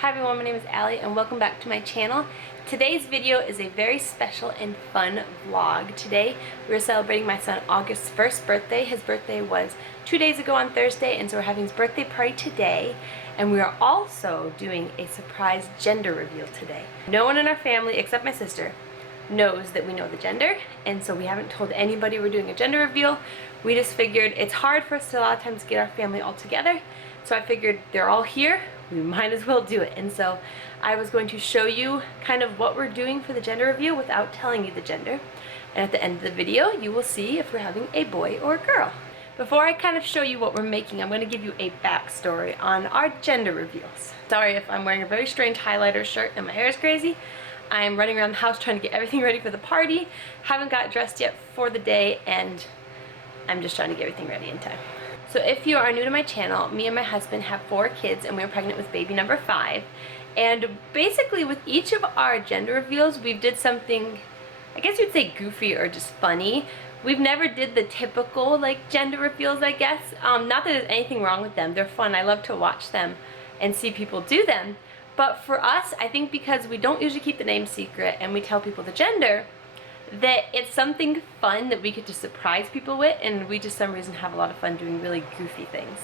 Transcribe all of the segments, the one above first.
Hi everyone, my name is Allie and welcome back to my channel. Today's video is a very special and fun vlog. Today we are celebrating my son August's first birthday. His birthday was 2 days ago on Thursday, and so we're having his birthday party today. And we are also doing a surprise gender reveal today. No one in our family except my sister knows that we know the gender, and so we haven't told anybody we're doing a gender reveal. We just figured it's hard for us to a lot of times get our family all together, so I figured they're all here, we might as well do it. And so I was going to show you kind of what we're doing for the gender reveal without telling you the gender, and at the end of the video you will see if we're having a boy or a girl. Before I kind of show you what we're making, I'm going to give you a backstory on our gender reveals. Sorry if I'm wearing a very strange highlighter shirt and my hair is crazy. I'm running around the house trying to get everything ready for the party. Haven't got dressed yet for the day, and I'm just trying to get everything ready in time. So if you are new to my channel, me and my husband have 4 kids and we're pregnant with baby number 5. And basically with each of our gender reveals, we did something, I guess you'd say goofy or just funny. We've never did the typical like gender reveals, I guess. Not that there's anything wrong with them. They're fun. I love to watch them and see people do them. But for us, I think because we don't usually keep the name secret and we tell people the gender, that it's something fun that we get to surprise people with, and we just some reason have a lot of fun doing really goofy things.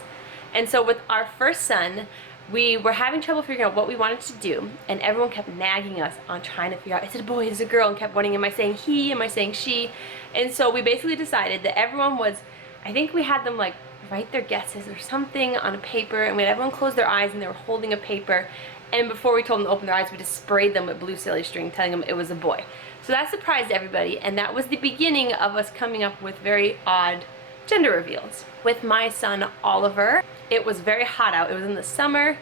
And so with our first son, we were having trouble figuring out what we wanted to do, and everyone kept nagging us on trying to figure out, is it a boy, is it a girl, and kept wondering, am I saying he, am I saying she? And so we basically decided that everyone was, I think we had them like write their guesses or something on a paper, and we had everyone close their eyes and they were holding a paper, and before we told them to open their eyes, we just sprayed them with blue silly string telling them it was a boy. So that surprised everybody, and that was the beginning of us coming up with very odd gender reveals. With my son Oliver, it was very hot out. It was in the summer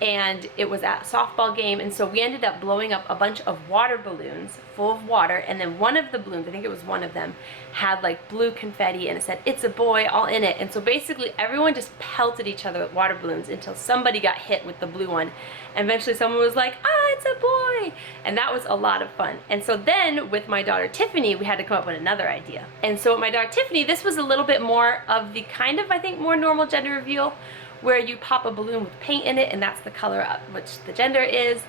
and it was at a softball game, and so we ended up blowing up a bunch of water balloons full of water, and then one of the balloons, I think it was one of them, had like blue confetti and it said it's a boy all in it. And so basically everyone just pelted each other with water balloons until somebody got hit with the blue one, and eventually someone was like, ah, it's a boy, and that was a lot of fun. And so then with my daughter Tiffany, we had to come up with another idea. And so with my daughter Tiffany, this was a little bit more of the kind of, I think, more normal gender reveal, where you pop a balloon with paint in it and that's the color of which the gender is.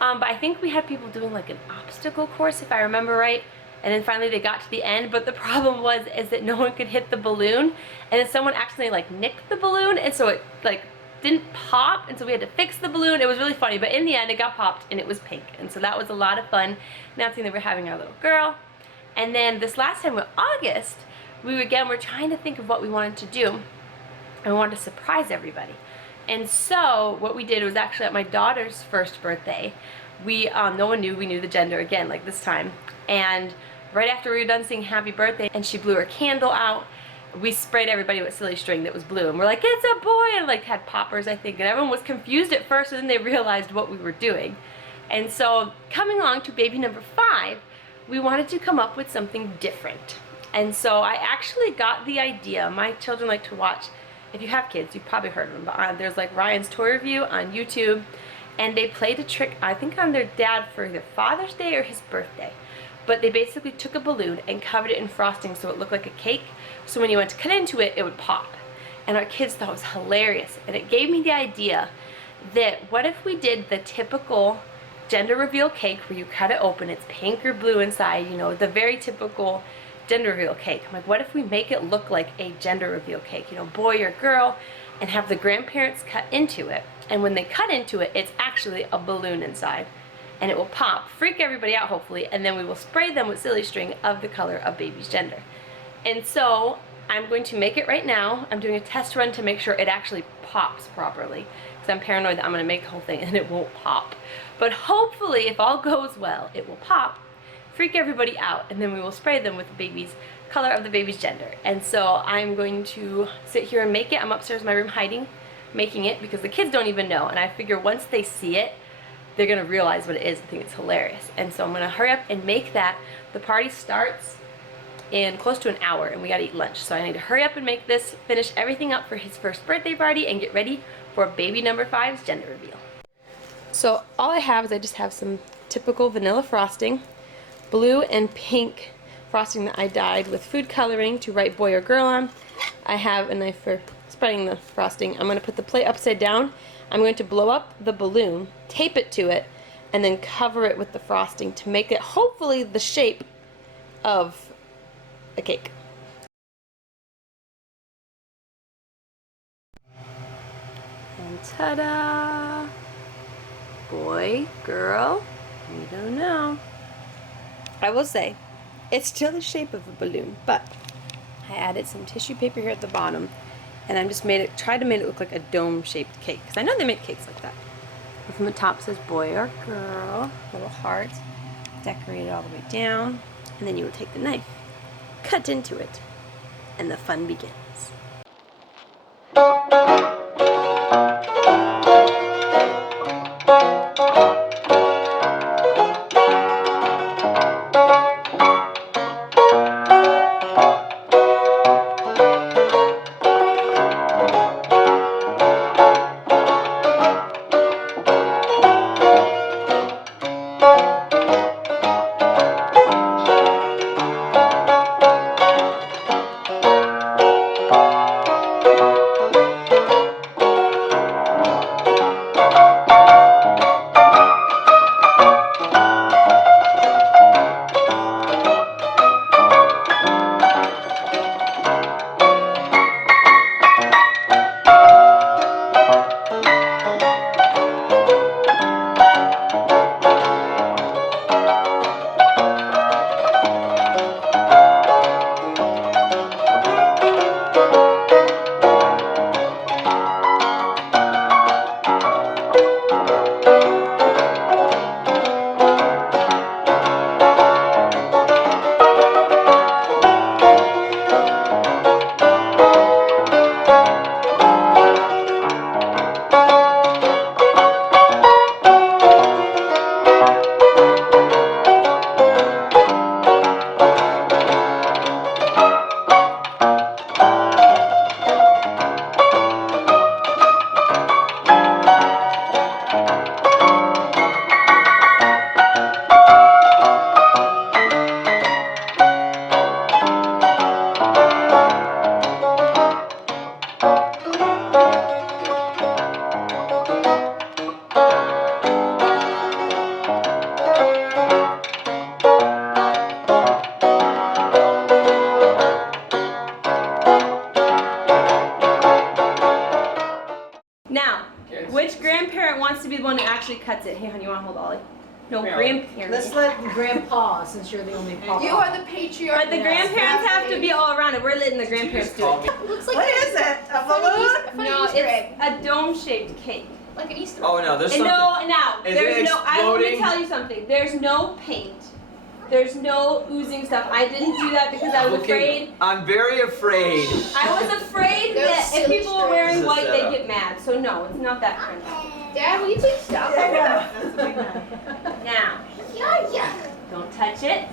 But I think we had people doing like an obstacle course, if I remember right, and then finally they got to the end, but the problem is that no one could hit the balloon, and then someone accidentally like nicked the balloon, and so it like didn't pop, and so we had to fix the balloon. It was really funny, but in the end it got popped and it was pink, and so that was a lot of fun, announcing that we're having our little girl. And then this last time with August, we were trying to think of what we wanted to do, and we wanted to surprise everybody. And so what we did was actually at my daughter's first birthday, we no one knew we knew the gender again, like this time, and right after we were done singing happy birthday and she blew her candle out, we sprayed everybody with silly string that was blue, and we're like, it's a boy, and like had poppers, I think, and everyone was confused at first, and then they realized what we were doing. And so coming along to baby number 5, we wanted to come up with something different. And so I actually got the idea. My children like to watch, if you have kids, you've probably heard of them, but there's like Ryan's Toy Review on YouTube, and they played a trick, I think on their dad for either Father's Day or his birthday. But they basically took a balloon and covered it in frosting so it looked like a cake, so when you went to cut into it, it would pop. And our kids thought it was hilarious, and it gave me the idea that what if we did the typical gender reveal cake where you cut it open, it's pink or blue inside, you know, the very typical gender reveal cake. I'm like, what if we make it look like a gender reveal cake, you know, boy or girl, and have the grandparents cut into it, and when they cut into it, it's actually a balloon inside, and it will pop, freak everybody out hopefully, and then we will spray them with silly string of the color of baby's gender. And so I'm going to make it right now. I'm doing a test run to make sure it actually pops properly, because I'm paranoid that I'm going to make the whole thing and it won't pop. But hopefully, if all goes well, it will pop, freak everybody out, and then we will spray them with the baby's color of the baby's gender. And so I'm going to sit here and make it. I'm upstairs in my room hiding, making it, because the kids don't even know, and I figure once they see it, they're gonna realize what it is and think it's hilarious. And so I'm gonna hurry up and make that. The party starts in close to an hour and we gotta eat lunch, so I need to hurry up and make this, finish everything up for his first birthday party, and get ready for baby number 5's gender reveal. So all I have is I just have some typical vanilla frosting, blue and pink frosting that I dyed with food coloring to write boy or girl on. I have a knife for spreading the frosting, I'm going to put the plate upside down. I'm going to blow up the balloon, tape it to it, and then cover it with the frosting to make it hopefully the shape of a cake. And ta-da! Boy, girl, we don't know. I will say, it's still the shape of a balloon, but I added some tissue paper here at the bottom, and I'm just tried to make it look like a dome-shaped cake, because I know they make cakes like that. And from the top says boy or girl, little heart, decorated all the way down, and then you will take the knife, cut into it, and the fun begins. Now, which grandparent wants to be the one that actually cuts it? Hey, honey, you want to hold Ollie? No, grandparent. Let's let grandpa, since you're the only papa. You are the patriarch. But the grandparents have to be all around it. We're letting the grandparents do it. Looks like What is it? A balloon? No, it's a dome-shaped cake. like an Easter. Oh no, there's And something. no, now, Is there's it no, I let me exploding? tell you something. There's no paint. There's no oozing stuff. I didn't do that because I was Okay, afraid. I'm very afraid. I was afraid Those that if silly people were strings. wearing This is white, they'd setup. get mad. So no, it's not that kind of. Dad, will you please stop? That's a big knife. Now, Yeah. don't touch it.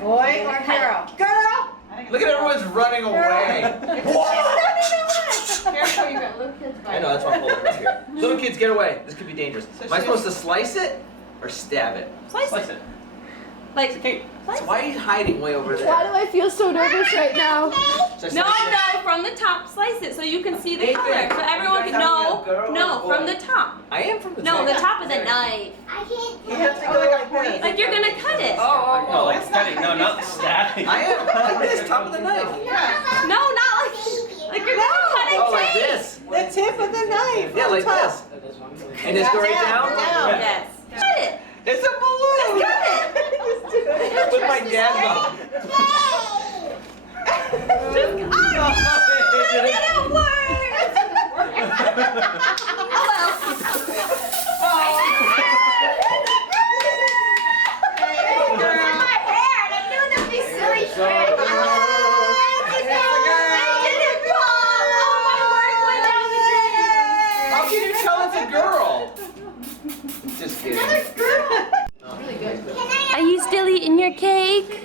Boy or girl? Girl! Look at everyone's running away. Careful, you're gonna look at I know, that's why I'm holding it right here. Little kids, get away. This could be dangerous. Am I supposed to slice it or stab it? Slice it. Like, Okay. slice So why are you hiding way over there? Why do I feel so nervous right now? Should I No, slice it? no, from the top, slice it so you can see the Nathan, color. So everyone you can guys know. have a girl No, or a from boy? the top. I am from the No, top. the top of the knife. You have to go like this. Like you're gonna cut it. Oh, like cutting, no, not stabbing. I am like this, top of the knife. No, not like you're gonna cut it. Oh, like this. The tip of the knife. Yeah, on like top. this. And just go right down? Down. Yes. Cut it. It's a balloon! With my dad mom. It didn't How can you tell it's a girl? Just kidding. Are you still eating your cake?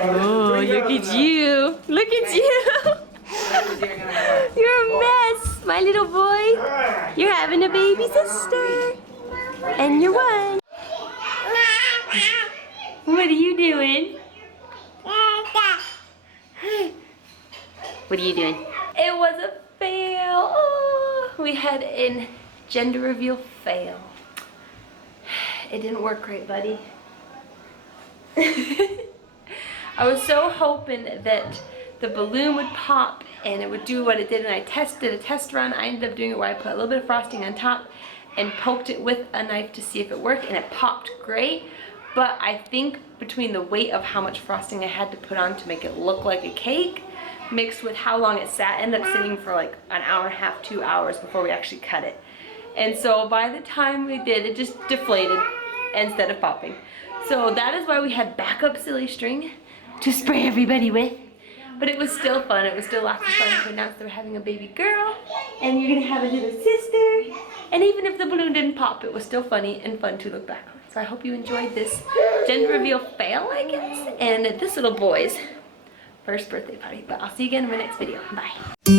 Oh, look at you. Look at you. You're a mess, my little boy. You're having a baby sister. And you're one. What are you doing? What are you doing? It was a fail. Oh, we had a gender reveal fail. It didn't work great, buddy. I was so hoping that the balloon would pop and it would do what it did, and I did a test run. I ended up doing it where I put a little bit of frosting on top and poked it with a knife to see if it worked, and it popped great. But I think between the weight of how much frosting I had to put on to make it look like a cake, mixed with how long it sat, ended up sitting for like an hour and a half, 2 hours before we actually cut it. And so by the time we did, it just deflated instead of popping. So that is why we had backup silly string to spray everybody with. But it was still fun. It was still lots of fun to announce they were having a baby girl, and you're gonna have a little sister. And even if the balloon didn't pop, it was still funny and fun to look back on. So I hope you enjoyed this gender reveal fail, I guess, and this little boy's first birthday party. But I'll see you again in my next video. Bye.